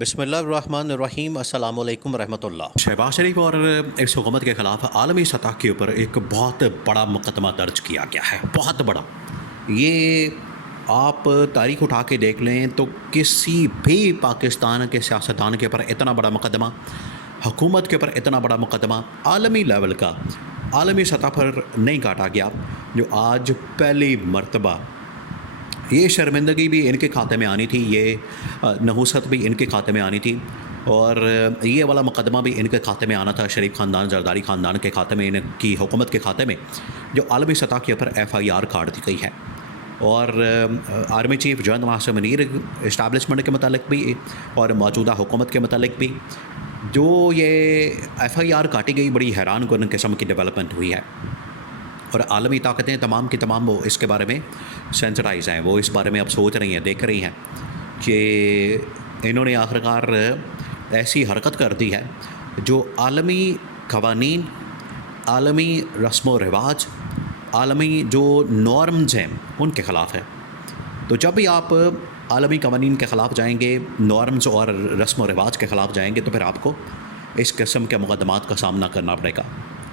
بسم اللہ الرحمن الرحیم، السلام علیکم ورحمۃ اللہ۔ شہباز شریف اور اس حکومت کے خلاف عالمی سطح کے اوپر ایک بہت بڑا مقدمہ درج کیا گیا ہے، بہت بڑا۔ یہ آپ تاریخ اٹھا کے دیکھ لیں تو کسی بھی پاکستان کے سیاستدان کے اوپر اتنا بڑا مقدمہ، حکومت کے اوپر اتنا بڑا مقدمہ عالمی لیول کا، عالمی سطح پر نہیں کاٹا گیا جو آج پہلی مرتبہ۔ یہ شرمندگی بھی ان کے کھاتے میں آنی تھی، یہ نحوست بھی ان کے کھاتے میں آنی تھی، اور یہ والا مقدمہ بھی ان کے کھاتے میں آنا تھا، شریف خاندان، زرداری خاندان کے کھاتے میں، ان کی حکومت کے کھاتے میں، جو عالمی سطح کے اوپر FIR کاٹ دی گئی ہے۔ اور army chief general Asim Munir establishment کے متعلق بھی اور موجودہ حکومت کے متعلق بھی جو یہ FIR کاٹی گئی، بڑی حیران کن قسم کی ڈیولپمنٹ ہوئی ہے۔ اور عالمی طاقتیں تمام کی تمام وہ اس کے بارے میں سینسٹائز ہیں، وہ اس بارے میں اب سوچ رہی ہیں، دیکھ رہی ہیں کہ انہوں نے آخرکار ایسی حرکت کر دی ہے جو عالمی قوانین، عالمی رسم و رواج، عالمی جو نارمز ہیں ان کے خلاف ہے۔ تو جب بھی آپ عالمی قوانین کے خلاف جائیں گے، نارمز اور رسم و رواج کے خلاف جائیں گے، تو پھر آپ کو اس قسم کے مقدمات کا سامنا کرنا پڑے گا۔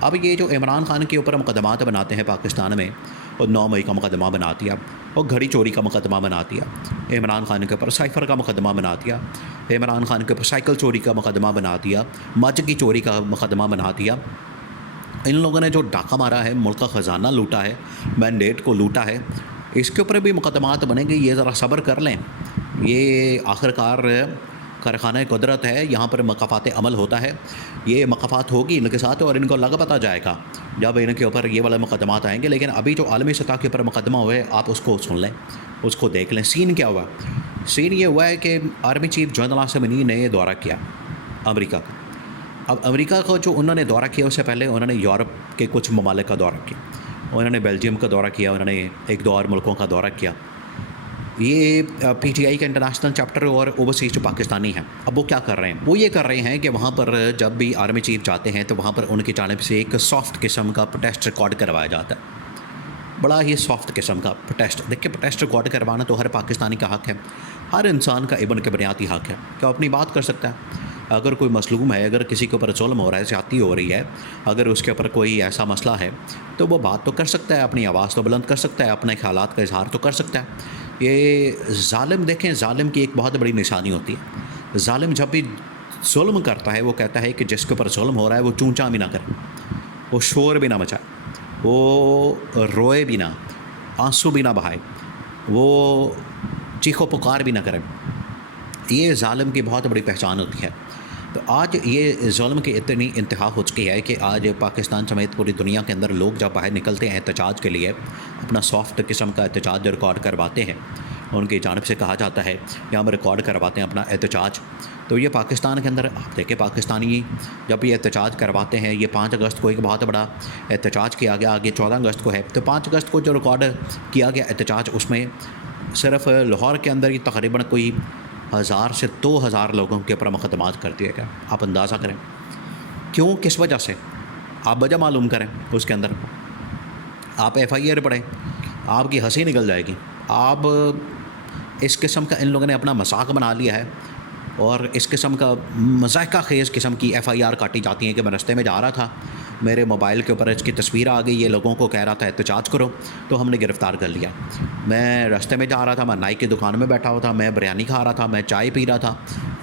اب یہ جو عمران خان کے اوپر مقدمات بناتے ہیں پاکستان میں، اور 9 مئی کا مقدمہ بنا دیا، اور گھڑی چوری کا مقدمہ بنا دیا، عمران خان کے اوپر سائفر کا مقدمہ بنا دیا، عمران خان کے اوپر سائیکل چوری کا مقدمہ بنا دیا، مجھ کی چوری کا مقدمہ بنا دیا۔ ان لوگوں نے جو ڈاکہ مارا ہے، ملک کا خزانہ لوٹا ہے، مینڈیٹ کو لوٹا ہے، اس کے اوپر بھی مقدمات بنیں گے۔ یہ ذرا صبر کر لیں، یہ آخرکار کارخانہ قدرت ہے، یہاں پر مقافات عمل ہوتا ہے، یہ مقافات ہوگی ان کے ساتھ اور ان کو لگ پتہ جائے گا جب ان کے اوپر یہ والے مقدمات آئیں گے۔ لیکن ابھی جو عالمی سطح کے اوپر مقدمہ ہوئے، آپ اس کو سن لیں، اس کو دیکھ لیں۔ سین کیا ہوا؟ سین یہ ہوا ہے کہ army chief general Asim Munir نے یہ دورہ کیا امریکہ کا۔ اب امریکہ کو جو انہوں نے دورہ کیا، اس سے پہلے انہوں نے یورپ کے کچھ ممالک کا دورہ کیا، انہوں نے بیلجیم کا دورہ کیا، انہوں نے 1-2 اور ملکوں کا دورہ کیا۔ یہ PTI کا انٹرنیشنل چیپٹر اور اوورسیز جو پاکستانی ہیں، اب وہ کیا کر رہے ہیں؟ وہ یہ کر رہے ہیں کہ وہاں پر جب بھی آرمی چیف جاتے ہیں تو وہاں پر ان کی جانب سے ایک سافٹ قسم کا پروٹیسٹ ریکارڈ کروایا جاتا ہے، بڑا ہی سافٹ قسم کا پروٹیسٹ۔ دیکھیں، پروٹیسٹ ریکارڈ کروانا تو ہر پاکستانی کا حق ہے، ہر انسان کا ابن کے بنیادی حق ہے کہ وہ اپنی بات کر سکتا ہے۔ اگر کوئی مظلوم ہے، اگر کسی کے اوپر ظلم ہو رہا ہے، زیادتی ہو رہی ہے، اگر اس کے اوپر کوئی ایسا مسئلہ ہے تو وہ بات تو کر سکتا ہے، اپنی آواز تو بلند کر سکتا ہے، اپنے خیالات کا اظہار تو کر سکتا ہے۔ یہ ظالم، دیکھیں، ظالم کی ایک بہت بڑی نشانی ہوتی ہے۔ ظالم جب بھی ظلم کرتا ہے، وہ کہتا ہے کہ جس کے اوپر ظلم ہو رہا ہے وہ چونچا بھی نہ کرے، وہ شور بھی نہ مچائے، وہ روئے بھی نہ، آنسو بھی نہ بہائے، وہ چیخ و پکار بھی نہ کرے۔ یہ ظالم کی بہت بڑی پہچان ہوتی ہے۔ تو آج یہ ظلم کی اتنی انتہا ہو چکی ہے کہ آج پاکستان سمیت پوری دنیا کے اندر لوگ جب باہر نکلتے ہیں احتجاج کے لیے، اپنا سافٹ قسم کا احتجاج ریکارڈ کرواتے ہیں، ان کی جانب سے کہا جاتا ہے کہ ہم ریکارڈ کرواتے ہیں اپنا احتجاج۔ تو یہ پاکستان کے اندر آپ دیکھیں، پاکستانی جب یہ احتجاج کرواتے ہیں، یہ 5 اگست کو ایک بہت بڑا احتجاج کیا گیا، آگے 14 اگست کو ہے، تو 5 اگست کو جو ریکارڈ کیا گیا احتجاج، اس میں صرف لاہور کے اندر ہی تقریباً کوئی 1000 سے 2000 لوگوں کے اوپر مقدمات کر دیے گئے۔ آپ اندازہ کریں کیوں، کس وجہ سے، آپ وجہ معلوم کریں اس کے اندر، آپ FIR پڑھیں، آپ کی ہنسی نکل جائے گی۔ آپ اس قسم کا ان لوگوں نے اپنا مذاق بنا لیا ہے، اور اس قسم کا مضحکہ خیز قسم کی FIR کاٹی جاتی ہیں کہ میں رستے میں جا رہا تھا، میرے موبائل کے اوپر اس کی تصویر آ گئی، یہ لوگوں کو کہہ رہا تھا احتجاج کرو، تو ہم نے گرفتار کر لیا۔ میں رستے میں جا رہا تھا، میں نائی کی دکان میں بیٹھا ہوا تھا، میں بریانی کھا رہا تھا، میں چائے پی رہا تھا،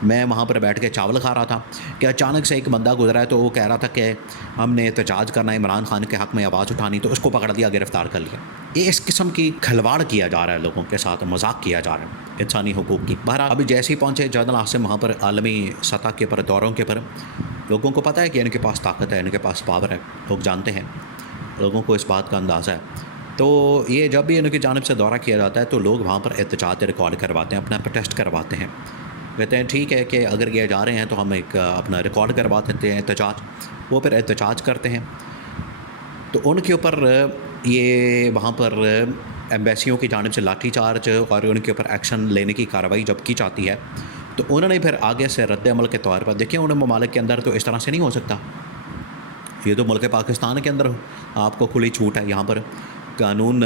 میں وہاں پر بیٹھ کے چاول کھا رہا تھا کہ اچانک سے ایک بندہ گزرا ہے، تو وہ کہہ رہا تھا کہ ہم نے احتجاج کرنا ہے، عمران خان کے حق میں آواز اٹھانی، تو اس کو پکڑ لیا، گرفتار کر لیا۔ یہ اس قسم کی کھلواڑ کیا جا رہا ہے، لوگوں کے ساتھ مذاق کیا جا رہا ہے انسانی حقوق کی۔ بہرحال ابھی جیسے ہی پہنچے جنرل عاصم وہاں پر عالمی سطح کے پر دوروں کے پر، لوگوں کو پتہ ہے کہ ان کے پاس طاقت ہے، ان کے پاس پاور ہے، لوگ جانتے ہیں، لوگوں کو اس بات کا اندازہ ہے۔ تو یہ جب بھی ان کی جانب سے دورہ کیا جاتا ہے تو لوگ وہاں پر احتجاج ریکارڈ کرواتے ہیں، اپنا پروٹیسٹ کرواتے ہیں، کہتے ہیں ٹھیک ہے کہ اگر یہ جا رہے ہیں تو ہم ایک اپنا ریکارڈ کروا دیتے ہیں احتجاج۔ وہ پھر احتجاج کرتے ہیں، تو ان کے اوپر یہ وہاں پر ایمبیسیوں کی جانب سے لاٹھی چارج اور ان کے اوپر ایکشن لینے کی کارروائی جب کی جاتی ہے، تو انہوں نے پھر آگے سے رد عمل کے طور پر، دیکھیں، ان ممالک کے اندر تو اس طرح سے نہیں ہو سکتا، یہ تو ملک پاکستان کے اندر آپ کو کھلی چھوٹ ہے، یہاں پر قانون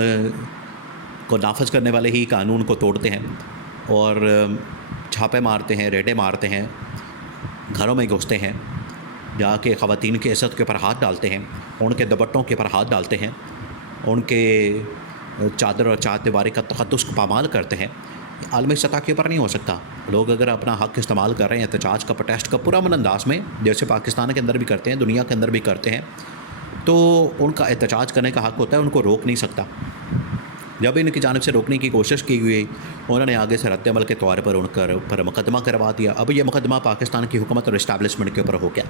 کو نافذ کرنے والے ہی قانون کو توڑتے ہیں، اور چھاپے مارتے ہیں, ریڈیں مارتے ہیں, گھروں میں گھستے ہیں, جا کے خواتین کی عزت کے اوپر ہاتھ ڈالتے ہیں, ان کے دوپٹوں کے اوپر ہاتھ ڈالتے ہیں, ان کے چادر اور چار دیواری کا تقدس کو پامال کرتے ہیں. عالمی سطح کے اوپر نہیں ہو سکتا. لوگ اگر اپنا حق استعمال کر رہے ہیں احتجاج کا, پروٹیسٹ کا پورا انداز میں, جیسے پاکستان کے اندر بھی کرتے ہیں, دنیا کے اندر بھی کرتے ہیں, تو ان کا احتجاج کرنے کا حق ہوتا ہے, ان کو روک نہیں سکتا. جب ان کی جانب سے روکنے کی کوشش کی ہوئی, انہوں نے آگے سے رد عمل کے طور پر ان پر مقدمہ کروا دیا. اب یہ مقدمہ پاکستان کی حکومت اور اسٹیبلشمنٹ کے اوپر ہو گیا.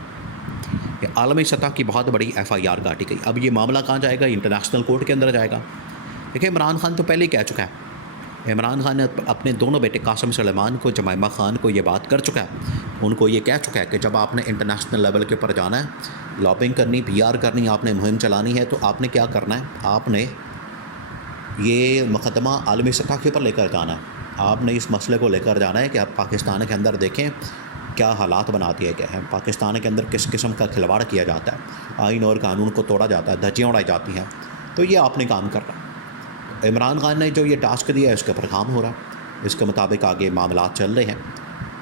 یہ عالمی سطح کی بہت بڑی FIR کاٹی گئی. اب یہ معاملہ کہاں جائے گا؟ انٹرنیشنل کورٹ کے اندر جائے گا. دیکھیں, عمران خان تو پہلے ہی کہہ چکا ہے. عمران خان نے اپنے دونوں بیٹے قاسم سلیمان کو, جمائمہ خان کو یہ بات کر چکا ہے. ان کو یہ کہہ چکا ہے کہ جب آپ نے انٹرنیشنل لیول کے اوپر جانا ہے, لابنگ کرنی, PR کرنی, آپ نے مہم چلانی ہے, تو آپ نے کیا کرنا ہے؟ آپ نے یہ مقدمہ عالمی سطح کے اوپر لے کر جانا ہے. آپ نے اس مسئلے کو لے کر جانا ہے کہ آپ پاکستان کے اندر دیکھیں کیا حالات بنا دیے گئے ہیں, پاکستان کے اندر کس قسم کا کھلواڑ کیا جاتا ہے, آئین اور قانون کو توڑا جاتا ہے, دھجیاں اڑائی جاتی ہیں. تو یہ آپ نے کام کرنا ہے. عمران خان نے جو یہ ٹاسک دیا ہے اس کے اوپر کام ہو رہا ہے, اس کے مطابق آگے معاملات چل رہے ہیں.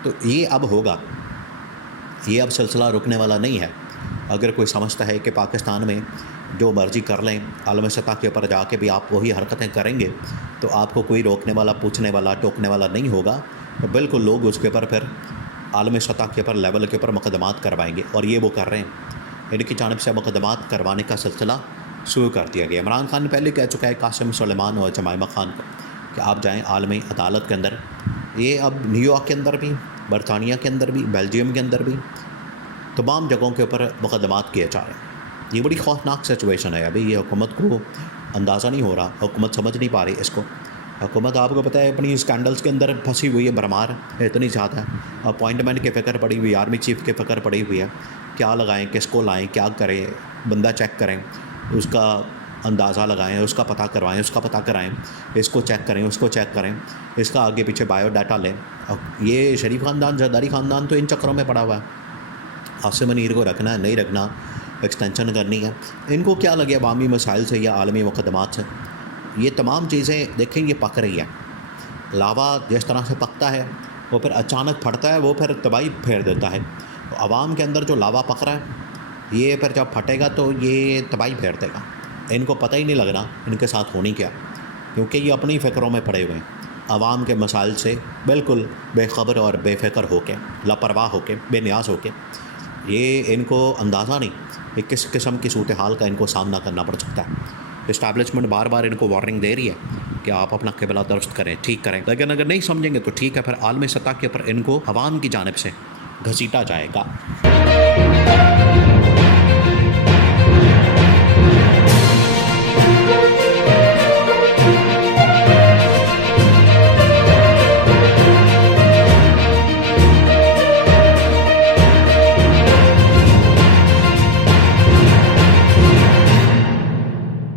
تو یہ اب ہوگا, یہ اب سلسلہ رکنے والا نہیں ہے. اگر کوئی سمجھتا ہے کہ پاکستان میں جو مرضی کر لیں, عالمی سطح کے اوپر جا کے بھی آپ وہی حرکتیں کریں گے تو آپ کو کوئی روکنے والا, پوچھنے والا, ٹوکنے والا نہیں ہوگا, تو بالکل لوگ اس کے اوپر پھر عالمی سطح کے اوپر لیول کے اوپر مقدمات کروائیں گے. اور یہ وہ کر رہے ہیں. ان کی جانب سے مقدمات کروانے کا سلسلہ شروع کر دیا گیا. عمران خان نے پہلے کہہ چکا ہے قاسم سلیمان اور جمائمہ خان کو کہ آپ جائیں عالمی عدالت کے اندر. یہ اب نیو یارک کے اندر بھی, برطانیہ کے اندر بھی, بیلجیم کے اندر بھی, تمام جگہوں کے اوپر مقدمات کیے جا رہے ہیں. یہ بڑی خوفناک سچویشن ہے. ابھی یہ حکومت کو اندازہ نہیں ہو رہا, حکومت سمجھ نہیں پا رہی اس کو. حکومت آپ کو پتہ ہے اپنی اسکینڈلس کے اندر پھنسی ہوئی ہے, برمار اتنی زیادہ. اپوائنٹمنٹ کی فکر پڑی ہوئی, آرمی چیف کی فکر پڑی ہوئی ہے, کیا لگائیں, کس کو لائیں, کیا کریں, بندہ چیک کریں, اس کا اندازہ لگائیں, اس کا پتہ کروائیں, اس کا پتہ کرائیں, اس کو چیک کریں, اس کو چیک کریں, اس کا آگے پیچھے بایو ڈاٹا لیں. یہ شریف خاندان, زرداری خاندان تو ان چکروں میں پڑا ہوا ہے. عاصم منیر کو رکھنا ہے, نہیں رکھنا, ایکسٹینشن کرنی ہے. ان کو کیا لگے عوامی مسائل سے یا عالمی مقدمات سے؟ یہ تمام چیزیں دیکھیں یہ پک رہی ہے. لاوا جس طرح سے پکتا ہے وہ پھر اچانک پھٹتا ہے, وہ پھر تباہی پھیر دیتا ہے. تو عوام کے اندر جو لاوا پک رہا ہے یہ پھر جب پھٹے گا تو یہ تباہی پھیر دے گا. ان کو پتہ ہی نہیں لگنا ان کے ساتھ ہونی کیا, کیونکہ یہ اپنی فکروں میں پڑے ہوئے ہیں. عوام کے مسائل سے بالکل بے خبر اور بے فکر ہو کے, لاپرواہ ہو کے, بے نیاز ہو کے. یہ ان کو اندازہ نہیں کہ کس قسم کی صورتحال کا ان کو سامنا کرنا پڑ سکتا ہے. اسٹیبلشمنٹ بار بار ان کو وارننگ دے رہی ہے کہ آپ اپنا قبلہ درست کریں, ٹھیک کریں, لیکن اگر نہیں سمجھیں گے تو ٹھیک ہے, پھر عالمی سطح کے اوپر ان کو عوام کی جانب سے گھسیٹا جائے گا.